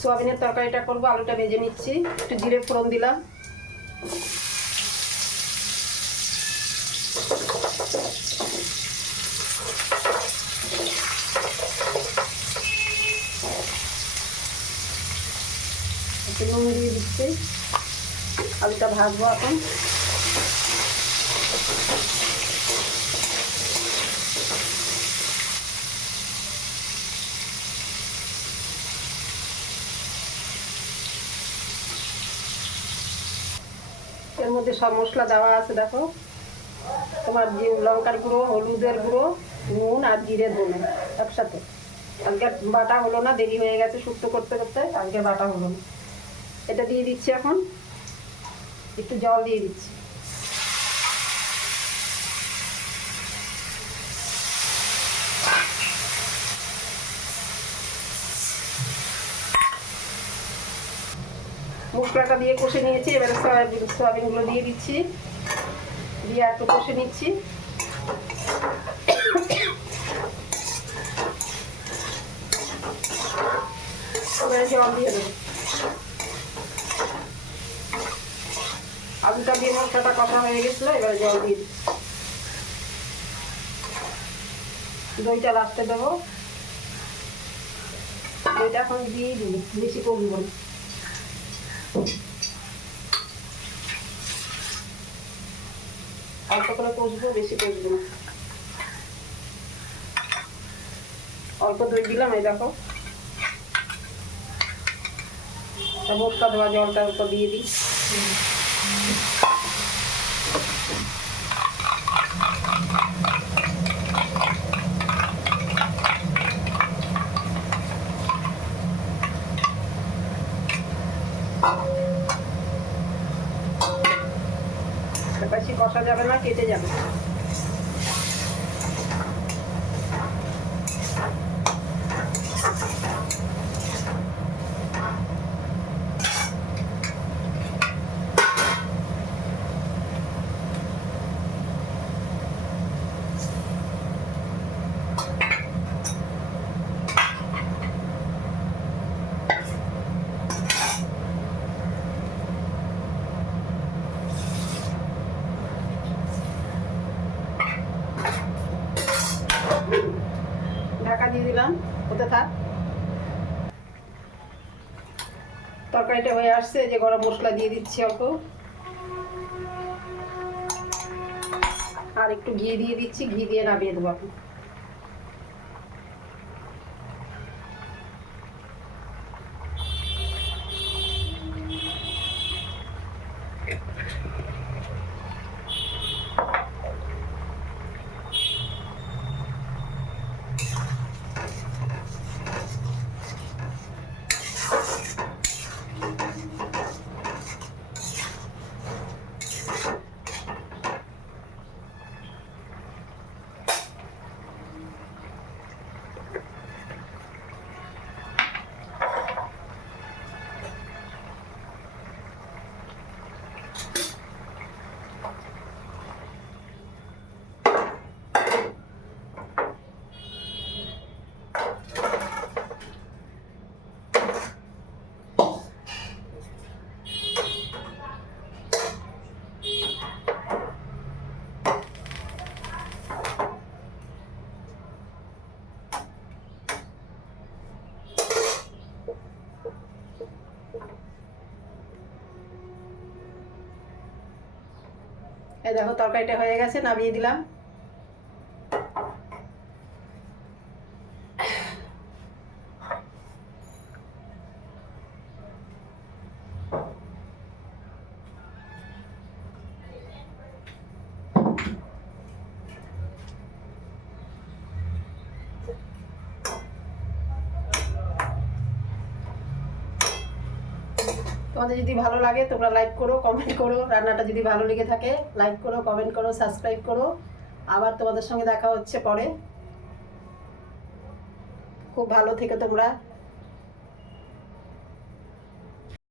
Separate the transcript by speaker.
Speaker 1: সোয়াবিনের তরকারিটা করব, আলুটা ভেজে নিচ্ছি। একটু জিরে ফোড়ন দিলাম। নুন দিয়ে দিচ্ছি। আলুটা ভাজবো এখন। মধ্যে সব মশলা দেওয়া আছে, দেখো। তোমার লঙ্কার গুঁড়ো, হলুদের গুঁড়ো, নুন আর জিরে ধনে একসাথে। আজকে বাটা হলো না, দেরি হয়ে গেছে শুক্তো করতে করতে, আজকে বাটা হলো না। এটা দিয়ে দিচ্ছি এখন। একটু জল দিয়ে দিচ্ছি। মশলাটা দিয়ে কষে নিয়েছি, এবারে সয়াবিন, সয়াবিনগুলো দিয়ে দিচ্ছি। দিয়ে একটু কষে নিচ্ছি। জল দিয়ে দেবো। আলুটা দিয়ে মশলাটা কষা হয়ে গেছিল, এবারে জল দিয়ে দইটা লাস্টে দেবো। দইটা এখন দিয়ে দিই বেশি করব না। অল্প করে কষবো বেশি কষবো না অল্প দই দিলাম এই দেখো মশলা দেওয়া জলটা অল্প দিয়ে দিই বেশি কষা যাবে না কেটে যাবে ঢাকা দিয়ে দিলাম হতে থাক। তরকারিটা হয়ে আসছে যে গরম মশলা দিয়ে দিচ্ছি অল্প। আর একটু ঘি দিয়ে দিচ্ছি, ঘি দিয়ে নামিয়ে দেবো এই দেখো তরকারিটা হয়ে গেছে নামিয়ে দিলাম। তোমাদের যদি ভালো লাগে, তোমরা লাইক করো কমেন্ট করো, রান্নাটা যদি ভালো লেগে থাকে লাইক করো কমেন্ট করো সাবস্ক্রাইব করো। আবার তোমাদের সঙ্গে দেখা হচ্ছে পরে। খুব ভালো থেকে তোমরা।